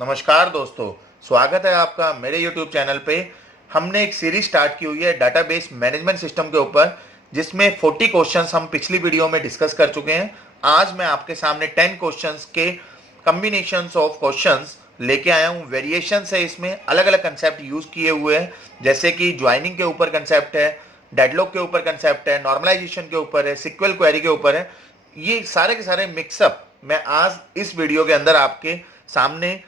नमस्कार दोस्तों, स्वागत है आपका मेरे YouTube चैनल पे। हमने एक सीरीज स्टार्ट की हुई है डाटाबेस मैनेजमेंट सिस्टम के ऊपर, जिसमें 40 क्वेश्चंस हम पिछली वीडियो में डिस्कस कर चुके हैं। आज मैं आपके सामने 10 क्वेश्चंस के कॉम्बिनेशंस ऑफ क्वेश्चंस लेके आया हूँ। वेरिएशंस है, इसमें अलग अलग कंसेप्ट यूज किए हुए हैं, जैसे कि ज्वाइनिंग के ऊपर कंसेप्ट है, डेडलॉक के ऊपर कंसेप्ट है, नॉर्मलाइजेशन के ऊपर है, सिक्वल क्वेरी के ऊपर है। ये सारे के सारे मिक्सअप मैं आज इस वीडियो के अंदर आपके सामने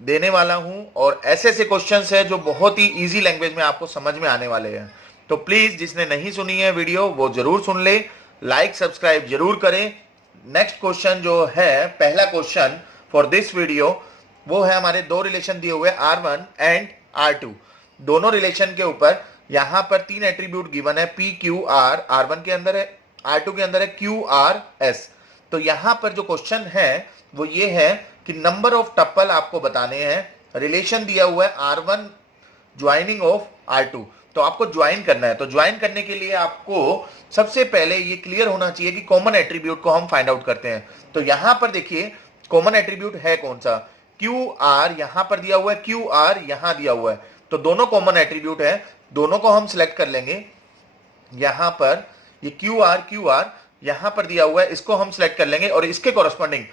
देने वाला हूं, और ऐसे ऐसे क्वेश्चंस है जो बहुत ही इजी लैंग्वेज में आपको समझ में आने वाले हैं। तो प्लीज जिसने नहीं सुनी है वीडियो वो जरूर सुन ले, लाइक सब्सक्राइब जरूर करें। नेक्स्ट क्वेश्चन जो है, पहला क्वेश्चन फॉर दिस वीडियो, वो है हमारे दो रिलेशन दिए हुए R1 एंड R2। दोनों रिलेशन के ऊपर यहां पर तीन एट्रीब्यूट गिवन है, P Q R। R1 के अंदर है, R2 के अंदर है Q R S। तो यहां पर जो क्वेश्चन है वो ये है कि नंबर ऑफ टपल आपको बताने हैं। रिलेशन दिया हुआ है R1 ज्वाइनिंग ऑफ R2, तो आपको ज्वाइन करना है। तो ज्वाइन करने के लिए आपको सबसे पहले ये क्लियर होना चाहिए कि कॉमन एट्रीब्यूट को हम फाइंड आउट करते हैं। तो यहां पर देखिए कॉमन एट्रीब्यूट है कौन सा, QR यहां पर दिया हुआ है, QR यहां दिया हुआ है, तो दोनों कॉमन एट्रीब्यूट है, दोनों को हम सिलेक्ट कर लेंगे। यहां पर ये QR यहां पर दिया हुआ है, इसको हम सिलेक्ट कर लेंगे और इसके कॉरेस्पॉन्डिंग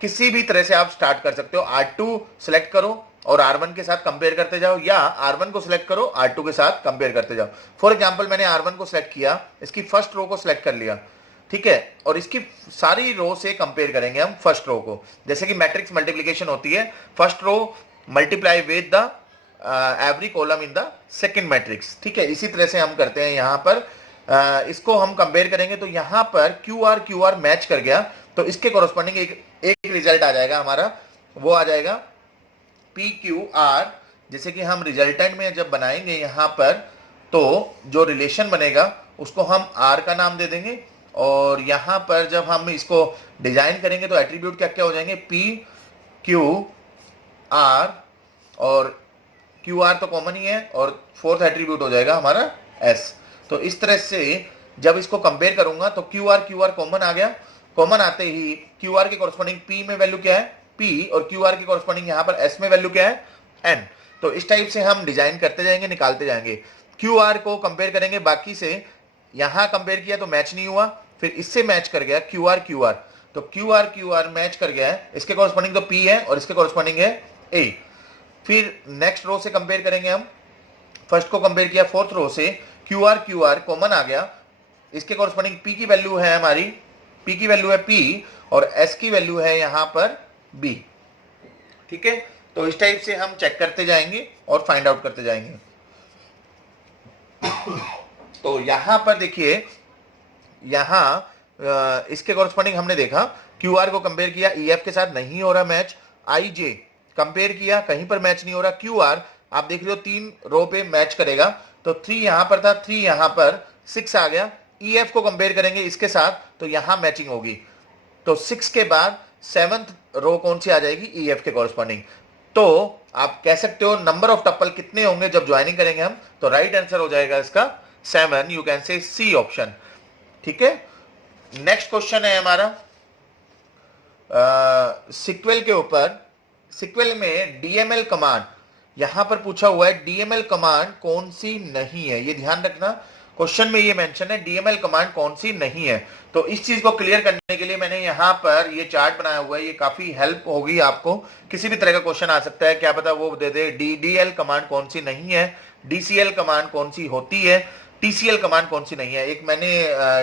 किसी भी तरह से आप स्टार्ट कर सकते हो। R2 सिलेक्ट करो और R1 के साथ कंपेयर करते जाओ, या R1 को सिलेक्ट करो R2 के साथ कंपेयर करते जाओ। फॉर एग्जांपल मैंने R1 को सिलेक्ट किया, इसकी फर्स्ट रो को सिलेक्ट कर लिया, ठीक है, और इसकी सारी रो से कंपेयर करेंगे हम फर्स्ट रो को। जैसे कि मैट्रिक्स मल्टीप्लिकेशन होती है, first row multiply with the every column in the second matrix, ठीक है। इसी तरह से हम करते हैं यहाँ पर, इसको हम कंपेयर करेंगे तो यहाँ पर QR मैच कर गया, तो इसके कॉरेस्पॉन्डिंग एक रिजल्ट आ जाएगा हमारा, वो आ जाएगा PQR। जैसे कि हम रिजल्टेंट में जब बनाएंगे यहाँ पर, तो जो रिलेशन बनेगा उसको हम R का नाम दे देंगे, और यहाँ पर जब हम इसको डिजाइन करेंगे तो एट्रीब्यूट क्या क्या हो जाएंगे, PQR, और QR तो कॉमन ही है, और फोर्थ एट्रीब्यूट हो जाएगा हमारा S। तो इस तरह से जब इसको कंपेयर करूंगा तो QR कॉमन आ गया। कॉमन आते ही QR के कॉरेस्पॉन्डिंग P में वैल्यू क्या है, P, और QR के कॉरेस्पॉन्डिंग यहां पर S में वैल्यू क्या है, N। तो इस टाइप से हम डिजाइन करते जाएंगे, निकालते जाएंगे। QR को कंपेयर करेंगे बाकी से, यहां कंपेयर किया तो मैच नहीं हुआ, फिर इससे मैच कर गया QR, तो QR मैच कर गया है, इसके कॉरेस्पॉन्डिंग तो P है और इसके कॉरेस्पॉन्डिंग है A। फिर नेक्स्ट रो से कंपेयर करेंगे हम, फर्स्ट को कंपेयर किया फोर्थ रो से, QR कॉमन आ गया, इसके कॉरेस्पॉन्डिंग P की वैल्यू है हमारी, P की वैल्यू है P, और S की वैल्यू है यहां पर B, ठीक है। तो इस टाइप से हम चेक करते जाएंगे और फाइंड आउट करते जाएंगे। तो यहां पर देखिए, यहां इसके कॉरेस्पॉन्डिंग हमने देखा, QR को कंपेयर किया, EF के साथ नहीं हो रहा मैच, IJ कंपेयर किया, कहीं पर मैच नहीं हो रहा, QR आप देख रहे हो 3 रो पे मैच करेगा, तो 3 यहां पर था, 3 यहां पर, 6 आ गया। EF को कंपेयर करेंगे इसके साथ तो यहां मैचिंग होगी, तो 6 के बाद 7th रो कौन सी आ जाएगी, EF के कॉरेस्पॉन्डिंग। तो आप कह सकते हो नंबर ऑफ टपल कितने होंगे जब ज्वाइनिंग करेंगे हम, तो राइट आंसर हो जाएगा इसका 7, you can say C option, ठीक है। नेक्स्ट क्वेश्चन है हमारा सिक्वल के ऊपर। सिक्वल में DML कमांड यहां पर पूछा हुआ है, DML कमांड कौन सी नहीं है, ये ध्यान रखना, क्वेश्चन में ये मेंशन है DML कमांड कौन सी नहीं है। तो इस चीज को क्लियर करने के लिए मैंने यहाँ पर ये चार्ट बनाया हुआ है, ये काफी हेल्प होगी आपको। किसी भी तरह का क्वेश्चन आ सकता है, क्या पता वो दे दे DDL कमांड कौन सी नहीं है, DCL कमांड कौन सी होती है, TCL कमांड कौन सी नहीं है। एक मैंने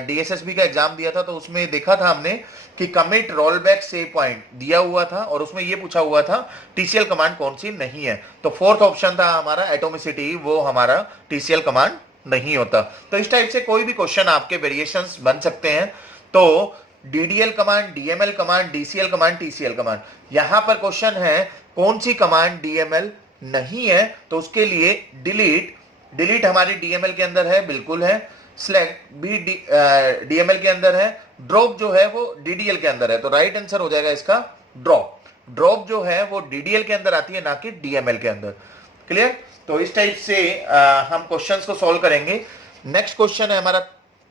DSSB का एग्जाम दिया था, तो उसमें देखा था हमने कि commit roll back save point दिया हुआ था, और उसमें ये पूछा हुआ था TCL कमांड कौन सी नहीं है। तो फोर्थ ऑप्शन था हमारा एटोमिसिटी, वो हमारा TCL कमांड नहीं होता। तो इस टाइप से कोई भी क्वेश्चन आपके वेरिएशंस बन सकते हैं। तो DDL command, DML command, DCL command, TCL command, यहां पर क्वेश्चन है कौन सी कमांड DML नहीं है, तो उसके लिए डिलीट हमारी DML के अंदर है, बिल्कुल है, सिलेक्ट भी DML के अंदर है, ड्रॉप जो है वो DDL के अंदर है, तो राइट आंसर हो जाएगा इसका ड्रॉप जो है वो DDL के अंदर आती है, ना कि DML के अंदर। क्लियर। तो इस टाइप से हम क्वेश्चंस को सॉल्व करेंगे। नेक्स्ट क्वेश्चन है हमारा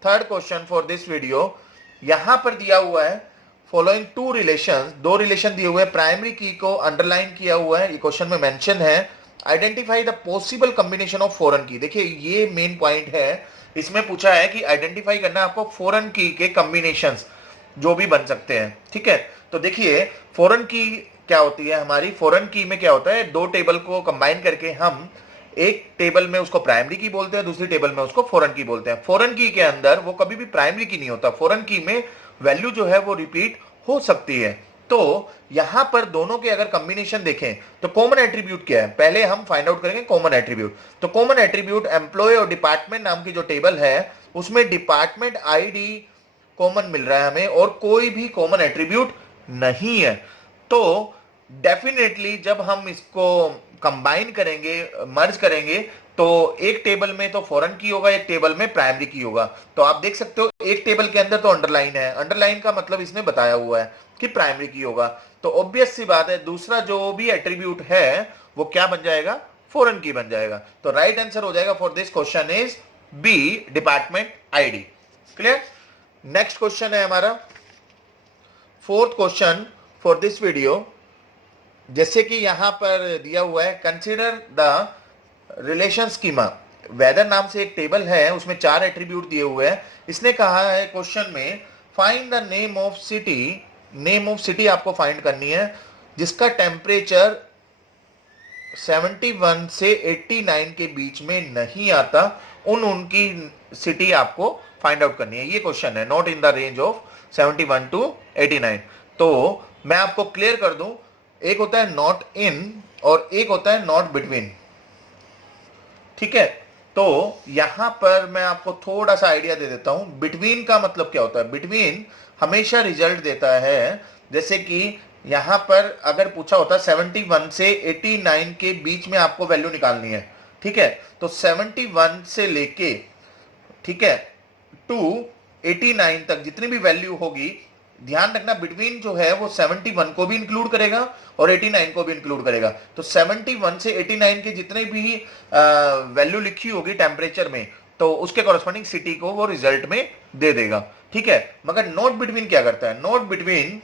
third question for this video. यहां पर दिया हुआ है फॉलोइंग टू रिलेशन, दो रिलेशन दिए हुए हैं, प्राइमरी की को अंडरलाइन किया हुआ है, ये क्वेश्चन में मेंशन है। Identify the possible combination of foreign की। देखिए ये मेन पॉइंट है, इसमें पूछा है कि आइडेंटिफाई करना है आपको फॉरेन की के कॉम्बिनेशंस जो भी बन सकते हैं, ठीक है। तो देखिए फॉरेन की क्या होती है, हमारी फॉरेन की में क्या होता है, दो टेबल को कंबाइन करके हम एक टेबल में उसको प्राइमरी की बोलते हैं, दूसरी टेबल में उसको फॉरेन की बोलते हैं। फॉरेन की के अंदर वो कभी भी प्राइमरी की नहीं होता, फॉरेन की में वैल्यू जो है वो रिपीट हो सकती है। तो यहां पर दोनों के अगर कॉम्बिनेशन देखें तो कॉमन एट्रीब्यूट क्या है, पहले हम फाइंड आउट करेंगे कॉमन एट्रीब्यूट। तो कॉमन एट्रीब्यूट एम्प्लॉय और डिपार्टमेंट नाम की जो टेबल है उसमें डिपार्टमेंट आईडी कॉमन मिल रहा है हमें और कोई भी कॉमन एट्रीब्यूट नहीं है। तो डेफिनेटली जब हम इसको कंबाइन करेंगे, मर्ज करेंगे, तो एक टेबल में तो फॉरेन की होगा, एक टेबल में प्राइमरी की होगा। तो आप देख सकते हो एक टेबल के अंदर तो अंडरलाइन है, अंडरलाइन का मतलब इसने बताया हुआ है कि प्राइमरी की होगा। तो ऑब्वियस सी बात है दूसरा जो भी एट्रीब्यूट है वो क्या बन जाएगा, फॉरेन की बन जाएगा। तो राइट आंसर हो जाएगा for this question is B, department ID. Clear. Next question है हमारा fourth question for this video. जैसे कि यहां पर दिया हुआ है consider the relation schema. Whether नाम से एक टेबल है, उसमें 4 एट्रीब्यूट दिए हुए हैं। इसने कहा है क्वेश्चन में find the name of city, name of city आपको फाइंड करनी है जिसका टेम्परेचर 71 से 89 के बीच में नहीं आता, उनकी सिटी आपको फाइंड आउट करनी है। ये क्वेश्चन है, not in the range of 71 to 89। तो मैं आपको क्लियर कर दूं, एक होता है नॉट इन और एक होता है नॉट बिटवीन, ठीक है। तो यहां पर मैं आपको थोड़ा सा आइडिया दे देता हूं, बिटवीन का मतलब क्या होता है। बिटवीन हमेशा रिजल्ट देता है, जैसे कि यहां पर अगर पूछा होता 71 से 89 के बीच में आपको वैल्यू निकालनी है, ठीक है। तो 71 से लेके, ठीक है, टू 89 तक जितनी भी वैल्यू होगी, ध्यान रखना बिटवीन जो है वो 71 को भी इंक्लूड करेगा और 89 को भी इंक्लूड करेगा। तो 71 से 89 के जितने भी वैल्यू लिखी होगी टेम्परेचर में, तो उसके कॉरेस्पॉन्डिंग सिटी को वो रिजल्ट में दे देगा, ठीक है। मगर नॉट बिटवीन क्या करता है, नॉट बिटवीन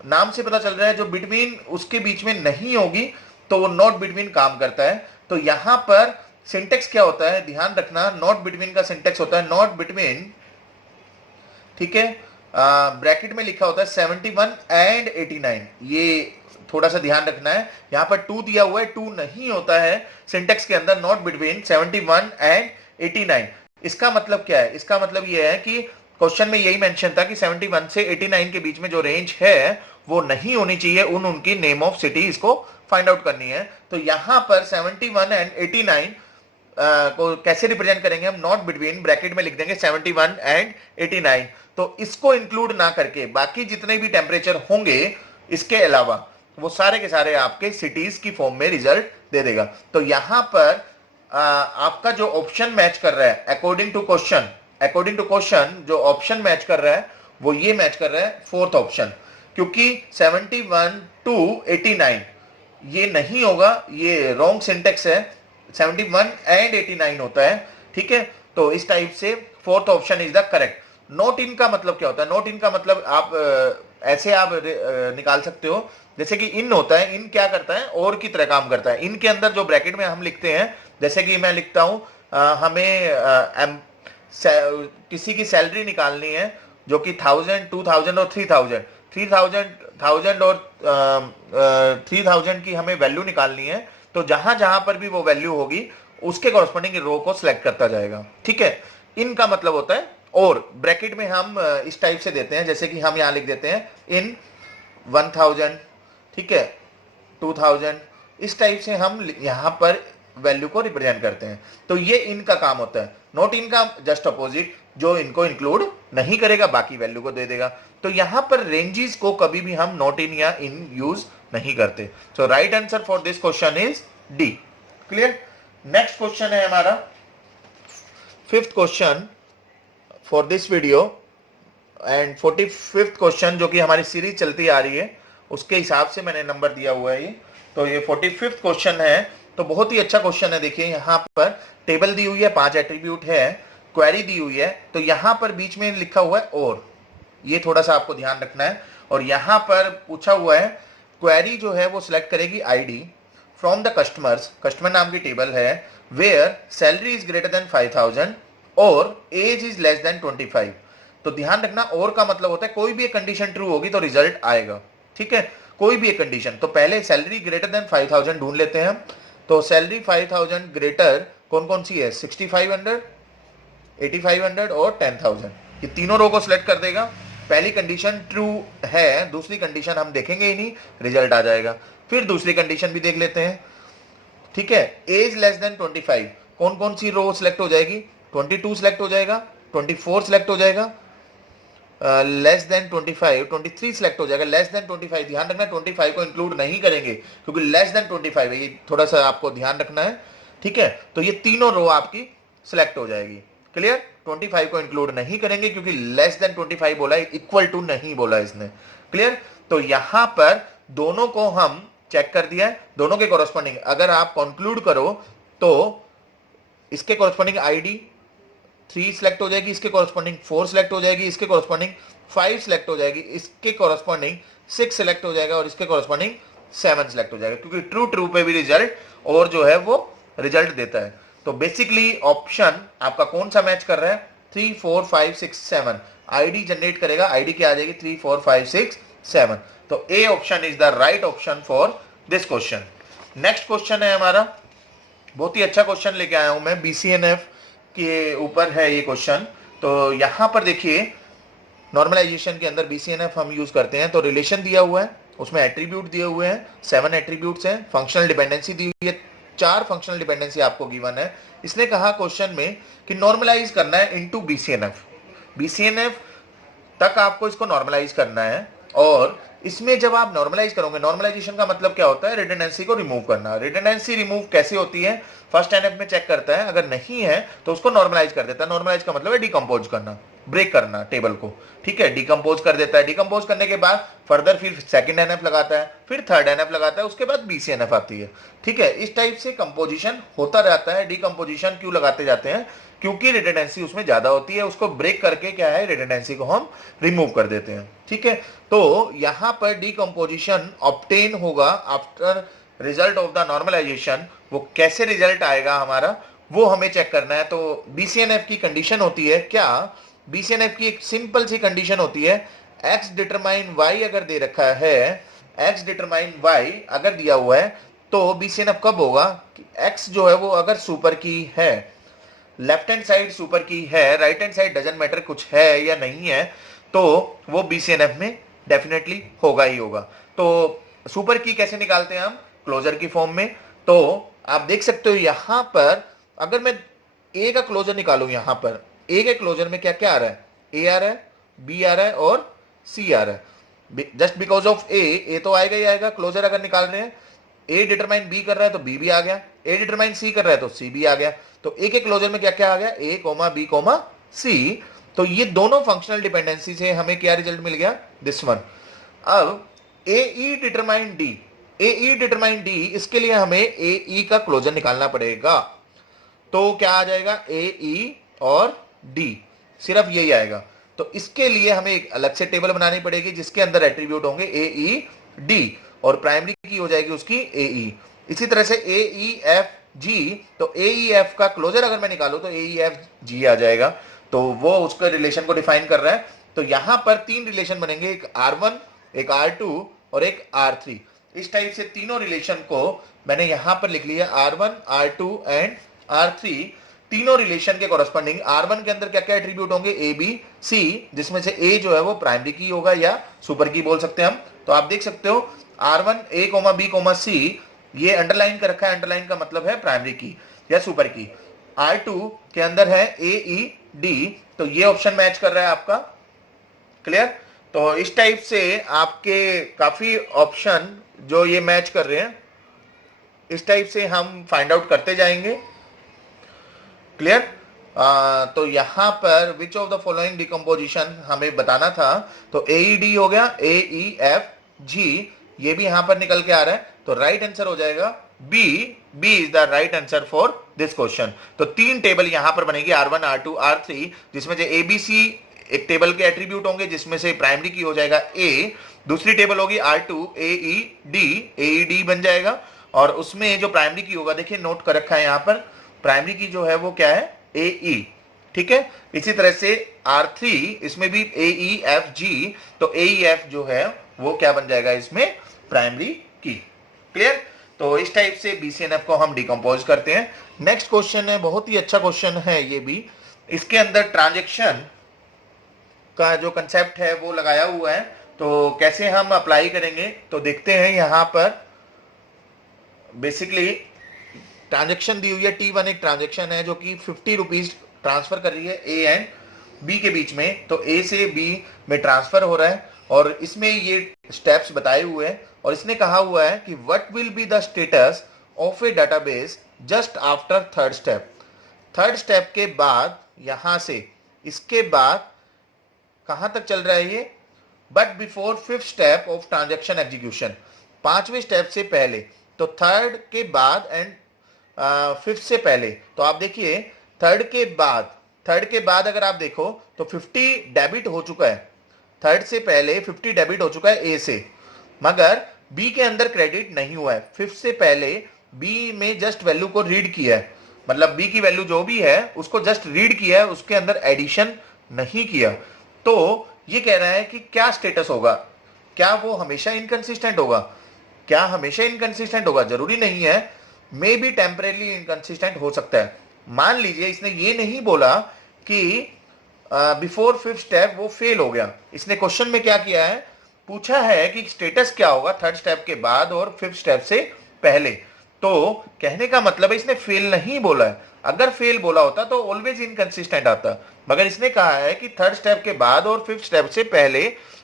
नाम से पता चल रहा है जो बिटवीन उसके बीच में नहीं होगी तो वो नॉट बिटवीन काम करता है। तो यहां पर सिंटेक्स क्या होता है, ध्यान रखना, नॉट बिटवीन का सिंटेक्स होता है नॉट बिटवीन, ठीक है, ब्रैकेट में लिखा होता है 71 एंड 89। ये थोड़ा सा ध्यान रखना है, यहां पर 2 दिया हुआ है, 2 नहीं होता है सिंटेक्स के अंदर, नॉट बिटवीन 71 एंड 89। इसका मतलब क्या है, इसका मतलब यह है कि क्वेश्चन में यही मेंशन था कि 71 से 89 के बीच में जो रेंज है वो नहीं होनी चाहिए, उनकी नेम ऑफ सिटी इसको फाइंड आउट करनी है। तो यहां पर 71 एंड 89 को कैसे रिप्रेजेंट करेंगे हम, नॉट बिटवीन ब्रैकेट में लिख देंगे 71 एंड 89। तो इसको इंक्लूड ना करके बाकी जितने भी टेम्परेचर होंगे इसके अलावा वो सारे के सारे आपके सिटीज की फॉर्म में रिजल्ट दे देगा। तो यहां पर आपका जो ऑप्शन मैच कर रहा है according to question, according to question जो ऑप्शन मैच कर रहा है वो ये मैच कर रहा है फोर्थ ऑप्शन, क्योंकि 71 टू 89 ये नहीं होगा, ये रॉन्ग सिंटेक्स है, 71 एंड 89 होता है, ठीक है। तो इस टाइप से fourth option is the correct. Not in का मतलब क्या होता है, नॉट इन का मतलब आप ऐसे आप निकाल सकते हो, जैसे कि इन होता है, इन क्या करता है और की तरह काम करता है। इन के अंदर जो ब्रैकेट में हम लिखते हैं, जैसे कि मैं लिखता हूं हमें किसी की सैलरी निकालनी है जो कि 1000, 2000 और 3000, 3000 और 3000 की हमें वैल्यू निकालनी है। तो जहां जहां पर भी वो वैल्यू होगी उसके कॉरेस्पॉन्डिंग रो को सिलेक्ट करता जाएगा, ठीक है। इनका मतलब होता है और, ब्रैकेट में हम इस टाइप से देते हैं, जैसे कि हम यहां लिख देते हैं इन 1000, ठीक है, 2000, इस टाइप से हम यहां पर वैल्यू को रिप्रेजेंट करते हैं। तो ये इनका काम होता है। नॉट इन का जस्ट अपोजिट, जो इनको इंक्लूड नहीं करेगा बाकी वैल्यू को दे देगा। तो यहां पर रेंजेस को कभी भी हम नॉट इन या इन यूज नहीं करते। So right answer for this question is D. Clear. Next question है हमारा fifth question for this video and 45th question, जो कि हमारी सीरीज चलती आ रही है उसके हिसाब से मैंने नंबर दिया हुआ है ये। तो ये 45th क्वेश्चन है, तो बहुत ही अच्छा क्वेश्चन है। देखिए यहां पर टेबल दी हुई है, 5 एट्रीब्यूट है, क्वेरी दी हुई है, तो यहां पर बीच में लिखा हुआ है और, ये थोड़ा सा आपको ध्यान रखना है। और यहां पर पूछा हुआ है क्वेरी जो है वो सिलेक्ट करेगी ID from the customers, customer नाम की टेबल है, where salary is greater than 5000 और एज इज लेस देन 25। तो ध्यान रखना और का मतलब होता है कोई भी एक कंडीशन ट्रू होगी तो रिजल्ट आएगा, ठीक है, कोई भी एक कंडीशन। तो पहले सैलरी ग्रेटर देन 5000 ढूंढ लेते हैं हम। तो सैलरी 5000 ग्रेटर कौन कौन सी है, 6500, 8500 और 10000, ये तीनों रो को सिलेक्ट कर देगा। पहली कंडीशन ट्रू है, दूसरी कंडीशन हम देखेंगे ही नहीं, रिजल्ट आ जाएगा। फिर दूसरी कंडीशन भी देख लेते हैं, ठीक है। एज लेस देन 25, कौन कौन सी रो सिलेक्ट हो जाएगी, 22 सिलेक्ट हो जाएगा, 24 सिलेक्ट हो जाएगा, लेस देन 25, 23 सिलेक्ट हो जाएगा, लेस देन 25। ध्यान रखना 25 को इंक्लूड नहीं करेंगे क्योंकि लेस देन 25 है, ये थोड़ा सा आपको ध्यान रखना है, ठीक है। तो ये तीनों रो आपकी सिलेक्ट हो जाएगी, क्लियर। 25 को इंक्लूड नहीं करेंगे क्योंकि लेस देन 25 बोला है, इक्वल टू नहीं बोला इसने, क्लियर। तो यहां पर दोनों को हम चेक कर दिया है, दोनों के कॉरेस्पॉन्डिंग अगर आप कंक्लूड करो तो इसके कॉरेस्पॉन्डिंग आईडी 3 सिलेक्ट हो जाएगी, इसके कॉरेस्पॉन्डिंग 4 सिलेक्ट हो जाएगी, इसके कॉरेस्पॉन्डिंग 5 सिलेक्ट हो जाएगी, इसके कॉरेस्पॉन्डिंग 6 सिलेक्ट हो जाएगा और इसके कॉरेस्पॉन्डिंग 7 सिलेक्ट हो जाएगा, क्योंकि ट्रू ट्रू पे भी रिजल्ट और जो है वो रिजल्ट देता है। तो बेसिकली ऑप्शन आपका कौन सा मैच कर रहा है, 3 4 5 6 7 आईडी जनरेट करेगा, आईडी क्या आ जाएगी 3 4 5 6 7। तो A option is the right option for this question. Next question है हमारा, बहुत ही अच्छा क्वेश्चन लेके आया हूं मैं, बीसीएनएफ के ऊपर है ये क्वेश्चन। तो यहां पर देखिए नॉर्मलाइजेशन के अंदर बीसीएनएफ हम यूज करते हैं, तो रिलेशन दिया हुआ है, उसमें एट्रीब्यूट दिए हुए हैं, 7 एट्रीब्यूट्स हैं, फंक्शनल डिपेंडेंसी दी हुई है, 4 फंक्शनल डिपेंडेंसी आपको गिवन है। इसने कहा क्वेश्चन में कि नॉर्मलाइज करना है इनटू बीसीएनएफ, बीसीएनएफ तक आपको इसको नॉर्मलाइज करना है। और इसमें जब आप नॉर्मलाइज करोगे, नॉर्मलाइजेशन का मतलब क्या होता है, रिडंडेंसी को रिमूव करना। रिडंडेंसी रिमूव कैसे होती है, फर्स्ट एनएफ में चेक करता है, अगर नहीं है तो उसको नॉर्मलाइज कर देता है। नॉर्मलाइज का मतलब है डिकम्पोज करना, ब्रेक करना टेबल को, ठीक है, डिकम्पोज कर देता है। डिकम्पोज करने के बाद फर्दर फिर सेकंड एनएफ लगाता है, फिर थर्ड एनएफ लगाता है, उसके बाद बीसीएनएफ आती है, ठीक है। इस टाइप से कंपोजिशन होता रहता है। डिकम्पोजिशन क्यों लगाते जाते हैं, क्योंकि रिडंडेंसी उसमें ज्यादा होती है, उसको ब्रेक करके क्या है रिडंडेंसी को हम रिमूव कर देते हैं, ठीक है। तो यहां पर डिकम्पोजिशन ऑब्टेन होगा after result of the normalization. वो कैसे रिजल्ट आएगा हमारा वो हमें चेक करना है। तो बीसीएनएफ की कंडीशन होती है क्या, बीसीएनएफ की एक सिंपल सी कंडीशन होती है, x डिटरमाइन y अगर दे रखा है, x डिटरमाइन y अगर दिया हुआ है तो बीसीएनएफ कब होगा, x जो है वो अगर सुपर की है, लेफ्ट हैंड साइड सुपर की है, right hand side doesn't matter कुछ है या नहीं है, तो वो बीसीएनएफ में डेफिनेटली होगा ही होगा। तो सुपर की कैसे निकालते हैं हम, क्लोजर की फॉर्म में। तो आप देख सकते हो यहां पर अगर मैं ए का क्लोजर निकालूं, यहां पर ए के क्लोजर में क्या क्या आ रहा है, ए आ रहा है, बी आ रहा है और सी आ रहा है। जस्ट बिकॉज ऑफ ए तो आएगा ही आएगा, क्लोजर अगर निकाल रहे हैं, ए डिटरमाइन बी कर रहा है तो बी भी आ गया, ए डिटरमाइन सी कर रहा है तो सी भी आ गया। तो ए के क्लोजर में क्या क्या आ गया, ए कोमा बी कोमा सी। तो ये दोनों फंक्शनल डिपेंडेंसी से हमें क्या रिजल्ट मिल गया, दिस वन। अब ए ई डिटरमाइन डी, ए ई डिटरमाइन डी, इसके लिए हमें ए ई का क्लोजर निकालना पड़ेगा। तो क्या आ जाएगा, ए ई और डी, सिर्फ यही आएगा। तो इसके लिए हमें एक अलग से टेबल बनानी पड़ेगी जिसके अंदर एट्रीब्यूट होंगे ए ई डी और प्राइमरी की हो जाएगी उसकी ए ई। इसी तरह से ए ई एफ जी, तो ए ई एफ का क्लोजर अगर मैं निकालूं तो ए ई एफ जी आ जाएगा। तो वो उसके रिलेशन को डिफाइन कर रहा है। तो यहां पर 3 रिलेशन बनेंगे, एक R1, एक R2 और एक R3। इस टाइप से तीनों रिलेशन को मैंने यहां पर लिख लिया, R1, R2 एंड R3। तीनों रिलेशन के कॉरेस्पॉन्डिंग R1 के अंदर क्या क्या एट्रीब्यूट होंगे, ए बी सी, जिसमें से ए जो है वो प्राइमरी की होगा या सुपर की बोल सकते हैं हम। तो आप देख सकते हो R1 ए कोमा बी कोमा सी, ये अंडरलाइन कर रखा है, अंडरलाइन का मतलब है प्राइमरी की या सुपर की। R2 के अंदर है ए ई डी, तो ये ऑप्शन मैच कर रहा है आपका, क्लियर। तो इस टाइप से आपके काफी ऑप्शन जो ये मैच कर रहे हैं, इस टाइप से हम फाइंड आउट करते जाएंगे, क्लियर। तो यहां पर विच ऑफ द फॉलोइंग डिकम्पोजिशन हमें बताना था। तो ए ई डी हो गया, ए ई एफ जी, ये भी यहां पर निकल के आ रहा है। तो राइट आंसर हो जाएगा B, B is the right answer for this question. तो 3 टेबल यहां पर बनेगी, R1, R2, R3, जिसमें से ए बी सी एक टेबल के एट्रीब्यूट होंगे, जिसमें से प्राइमरी की हो जाएगा ए दूसरी टेबल होगी R2 AED बन जाएगा, और उसमें जो प्राइमरी की होगा, देखिए नोट कर रखा है यहाँ पर, प्राइमरी की जो है वो क्या है AE, ठीक है। इसी तरह से R3 इसमें भी AEFG, तो AEF जो है वो क्या बन जाएगा इसमें प्राइमरी की। क्लियर? तो इस टाइप से BCNF को हम डिकम्पोज करते हैं। नेक्स्ट क्वेश्चन है, बहुत ही अच्छा क्वेश्चन है ये भी। इसके अंदर ट्रांजैक्शन का जो कंसेप्ट है वो लगाया हुआ है, तो कैसे हम अप्लाई करेंगे तो देखते हैं। यहां पर बेसिकली ट्रांजैक्शन दी हुई है, T1 एक ट्रांजैक्शन है जो कि 50 रुपीज ट्रांसफर कर रही है A एंड B के बीच में, तो A से B में ट्रांसफर हो रहा है, और इसमें ये स्टेप्स बताए हुए हैं, और इसने कहा हुआ है कि what will be the status of A database just after third step. Third step के बाद यहां से इसके बाद कहां तक चल रहा है ये, but before fifth step of transaction execution, पांचवें स्टेप से पहले, तो थर्ड के बाद एंड फिफ्थ से पहले। तो आप देखिए थर्ड के बाद अगर आप देखो तो 50 डेबिट हो चुका है, थर्ड से पहले 50 डेबिट हो चुका है A से, मगर B के अंदर क्रेडिट नहीं हुआ है। फिफ्थ से पहले B में जस्ट वैल्यू को रीड किया है, मतलब B की वैल्यू जो भी है उसको जस्ट रीड किया है, उसके अंदर एडिशन नहीं किया। तो ये कह रहा है कि क्या स्टेटस होगा, क्या वो हमेशा इनकंसिस्टेंट होगा? क्या हमेशा इनकंसिस्टेंट होगा? जरूरी नहीं है, मे बी टेम्परेली इनकंसिस्टेंट हो सकता है। मान लीजिए इसने ये नहीं बोला कि बिफोर फिफ्थ स्टेप वो फेल हो गया। इसने क्वेश्चन में क्या किया है, पूछा है कि स्टेटस क्या होगा थर्ड स्टेप के बाद और फिफ्थ स्टेप से पहले। तो कहने का मतलब है इसने फेल नहीं बोला है, अगर फेल बोला होता तो ऑलवेज इनकंसिस्टेंट आता, मगर इसने कहा है कि थर्ड स्टेप के बाद और फिफ्थ स्टेप से पहले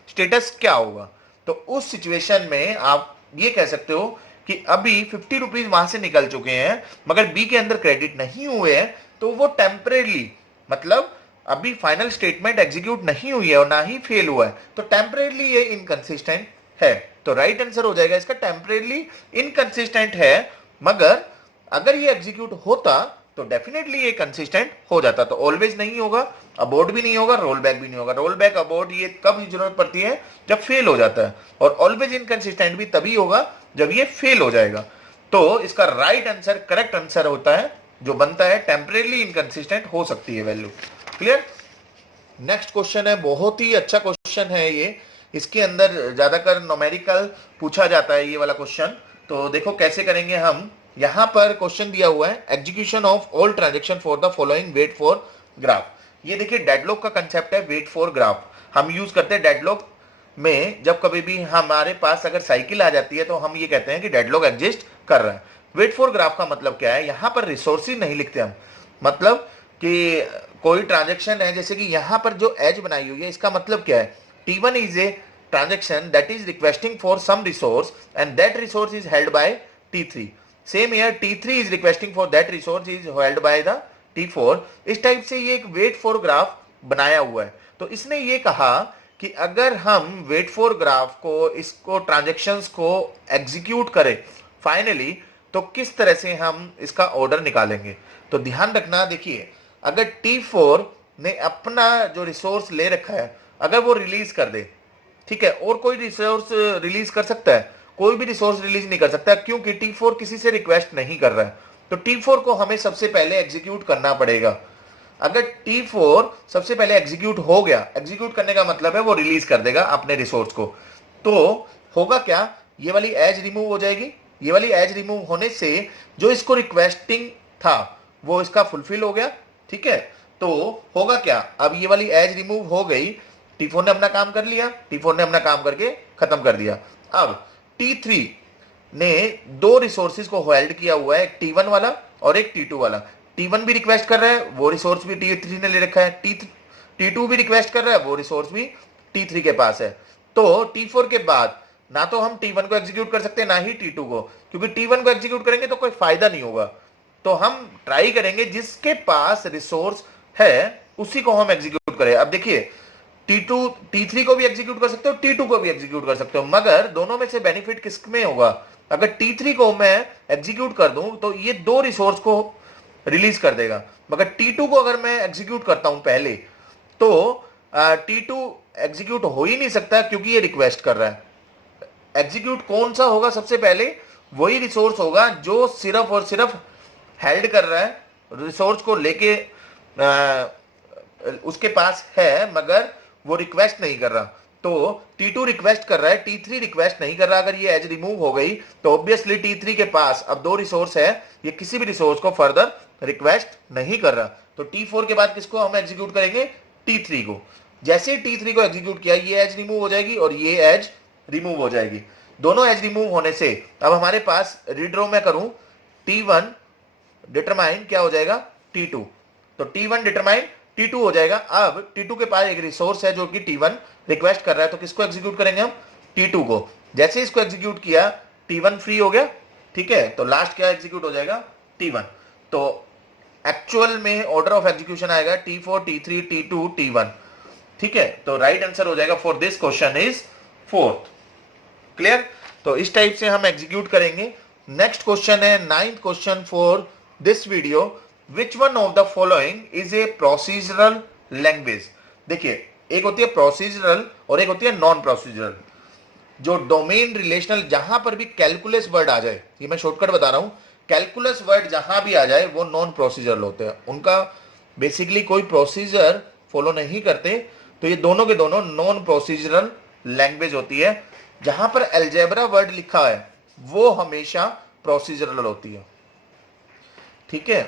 स्टेटस क्या होगा। तो उस सिचुएशन में आप ये कह सकते हो कि अभी 50 रुपीज वहां से निकल चुके हैं, मगर B के अंदर क्रेडिट नहीं हुए हैं, तो वो टेम्परेली, मतलब अभी फाइनल स्टेटमेंट एग्जीक्यूट नहीं हुई है और ना ही फेल हुआ है, तो टेम्परेली ये इनकंसिस्टेंट है। तो राइट आंसर हो जाएगा इसका टेम्परेली इनकंसिस्टेंट है, मगर अगर ये एग्जीक्यूट होता तो डेफिनेटली ये कंसिस्टेंट हो जाता। तो ऑलवेज नहीं होगा, अबॉर्ट भी नहीं होगा, रोल बैक भी नहीं होगा। रोल बैक अबॉर्ट ये कब जरूरत पड़ती है, जब फेल हो जाता है, और ऑलवेज इनकंसिस्टेंट भी तभी होगा जब ये फेल हो जाएगा। तो इसका राइट आंसर, करेक्ट आंसर होता है जो बनता है टेम्परेली इनकंसिस्टेंट हो सकती है वैल्यू। क्लियर? नेक्स्ट क्वेश्चन है, बहुत ही अच्छा क्वेश्चन है ये। इसके अंदर ज्यादातर न्यूमेरिकल पूछा जाता है ये वाला क्वेश्चन। तो देखो कैसे करेंगे हम। यहां पर क्वेश्चन दिया हुआ है, execution of all transaction for the following wait for graph. ये देखिए डेडलॉक का कंसेप्ट है, वेट फॉर ग्राफ हम यूज करते हैं डेडलॉक में। जब कभी भी हमारे पास अगर साइकिल आ जाती है तो हम ये कहते हैं कि डेडलॉक एग्जिस्ट कर रहा है। वेट फॉर ग्राफ का मतलब क्या है, यहां पर रिसोर्सेज नहीं लिखते हम, मतलब कि कोई ट्रांजैक्शन है, जैसे कि यहां पर जो एज बनाई हुई है, इसका मतलब क्या है, T1 is a transaction that is requesting for some resource and that resource is held by T3. Same here T3 is requesting for that resource is held by the T4. इस type से ये एक wait for graph बनाया हुआ है। तो इसने ये कहा कि अगर हम वेट फॉर ग्राफ को, इसको ट्रांजेक्शन्स को एग्जीक्यूट करें फाइनली, तो किस तरह से हम इसका ऑर्डर निकालेंगे। तो ध्यान रखना, देखिए अगर T4 ने अपना जो रिसोर्स ले रखा है अगर वो रिलीज कर दे, ठीक है, और कोई रिसोर्स रिलीज कर सकता है, कोई भी रिसोर्स रिलीज नहीं कर सकता, क्योंकि T4 किसी से रिक्वेस्ट नहीं कर रहा है। तो T4 को हमें सबसे पहले एग्जीक्यूट करना पड़ेगा। अगर T4 सबसे पहले एग्जीक्यूट हो गया, एग्जीक्यूट करने का मतलब है वो रिलीज कर देगा अपने रिसोर्स को, तो होगा क्या, ये वाली एज रिमूव हो जाएगी। ये वाली एज रिमूव होने से जो इसको रिक्वेस्टिंग था वो इसका फुलफिल हो गया, ठीक है। तो होगा क्या, अब ये वाली एज रिमूव हो गई, T4 ने अपना काम कर लिया, T4 ने अपना काम करके खत्म कर दिया। अब T3 ने दो रिसोर्सेज को होल्ड किया हुआ है, एक T1 वाला और एक T2 वाला। T1 भी रिक्वेस्ट कर रहा है, वो रिसोर्स भी T3 ने ले रखा है, T2 भी रिक्वेस्ट कर रहा है, वो रिसोर्स भी T3 के पास है। तो T4 के बाद ना तो हम T1 को एग्जीक्यूट कर सकते हैं ना ही T2 को, क्योंकि T1 को एग्जीक्यूट करेंगे तो कोई फायदा नहीं होगा। तो हम ट्राई करेंगे जिसके पास रिसोर्स है उसी को हम एग्जीक्यूट करें। अब देखिए T3 को भी एग्जीक्यूट कर सकते हो, T2 को भी एग्जीक्यूट कर सकते हो, मगर दोनों में से बेनिफिट किसमें होगा, अगर T3 को मैं एग्जीक्यूट कर दूं तो ये दो रिसोर्स को रिलीज कर देगा, मगर T2 को अगर मैं एग्जीक्यूट करता हूं पहले तो T2 एग्जीक्यूट हो ही नहीं सकता क्योंकि ये रिक्वेस्ट कर रहा है। एग्जीक्यूट कौन सा होगा सबसे पहले? वही रिसोर्स होगा जो सिर्फ और सिर्फ हेल्ड कर रहा है, रिसोर्स को लेके उसके पास है मगर वो रिक्वेस्ट नहीं कर रहा। तो T2 रिक्वेस्ट कर रहा है, T3 रिक्वेस्ट नहीं कर रहा। अगर ये एज रिमूव हो गई तो ऑब्वियसली T3 के पास अब दो रिसोर्स है, ये किसी भी रिसोर्स को फर्दर रिक्वेस्ट नहीं कर रहा। तो T4 के बाद किसको हम एग्जीक्यूट करेंगे? T3 को। जैसे ही T3 को एग्जीक्यूट किया, ये एज रिमूव हो जाएगी और ये एज रिमूव हो जाएगी। दोनों एज रिमूव होने से अब हमारे पास रीड्रो में करूं T1 डिटरमाइन क्या हो जाएगा? T2। तो T1 डिटरमाइन T2 हो जाएगा। अब T2 के पास एक रिसोर्स है जो कि T1 रिक्वेस्ट कर रहा है, तो किसको एग्जीक्यूट करेंगे हम? T2 को। जैसे इसको एग्जीक्यूट किया T1 फ्री हो गया, ठीक है। तो लास्ट क्या एग्जीक्यूट हो जाएगा? T1। तो एक्चुअल में ऑर्डर ऑफ एग्जीक्यूशन आएगा T4 T3 T2 T1, ठीक है। तो राइट आंसर हो जाएगा for this question is 4th। Clear? तो इस टाइप से हम एग्जीक्यूट करेंगे। नेक्स्ट क्वेश्चन है 9th question for this video, which one of the following is a procedural language. देखिए, एक होती है प्रोसीजरल और एक होती है नॉन प्रोसीजरल। जो डोमेन रिलेशनल, जहां पर भी कैलकुलस वर्ड आ जाए, ये मैं शॉर्टकट बता रहा हूं, कैलकुलस वर्ड जहां भी आ जाए वो नॉन प्रोसीजरल होते हैं। उनका बेसिकली कोई प्रोसीजर फॉलो नहीं करते, तो ये दोनों के दोनों नॉन प्रोसीजरल लैंग्वेज होती है। जहां पर अलजेब्रा वर्ड लिखा है वो हमेशा प्रोसीजरल होती है, ठीक है।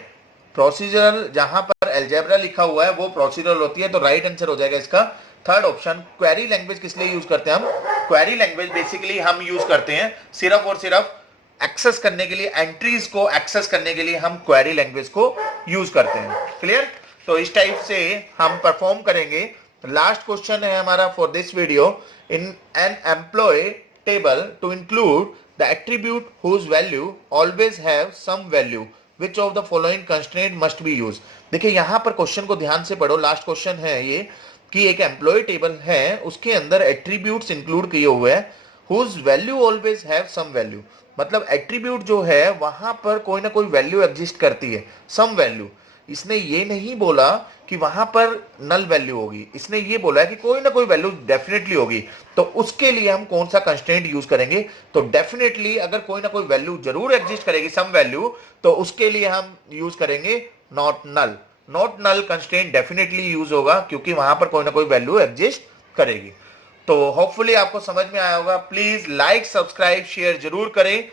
प्रोसीजरल जहां पर अलजेब्रा लिखा हुआ है वो प्रोसीजरल होती है। तो राइट आंसर हो जाएगा इसका 3rd ऑप्शन। क्वेरी लैंग्वेज किस लिए यूज करते हैं हम? क्वेरी लैंग्वेज बेसिकली हम यूज करते हैं सिर्फ और सिर्फ एक्सेस करने के लिए, एंट्रीज को एक्सेस करने के लिए हम क्वेरी लैंग्वेज को यूज करते हैं। क्लियर? तो इस टाइप से हम परफॉर्म करेंगे। लास्ट क्वेश्चन है हमारा for this video, in an employ table to include the attribute whose value always have some value, which of the following constraint must be use. देखिए यहां पर क्वेश्चन को ध्यान से पढ़ो। लास्ट क्वेश्चन है ये कि एक एम्प्लॉय टेबल है, उसके अंदर एट्रीब्यूट्स इंक्लूड किए हुए हैं, whose value always have some value. मतलब एट्रीब्यूट जो है वहां पर कोई ना कोई वैल्यू एग्जिस्ट करती है, सम वैल्यू। इसने ये नहीं बोला कि वहां पर नल वैल्यू होगी, इसने ये बोला है कि कोई ना कोई वैल्यू डेफिनेटली होगी। तो उसके लिए हम कौन सा कंस्ट्रेंट यूज करेंगे? तो डेफिनेटली अगर कोई ना कोई वैल्यू जरूर एग्जिस्ट करेगी, सम वैल्यू, तो उसके लिए हम यूज करेंगे not null. Not null constraint definitely use होगा क्योंकि वहां पर कोई ना कोई वैल्यू एग्जिस्ट करेगी। तो होपफुली आपको समझ में आया होगा। प्लीज लाइक, सब्सक्राइब, शेयर जरूर करें।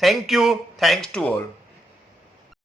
Thank you, thanks to all.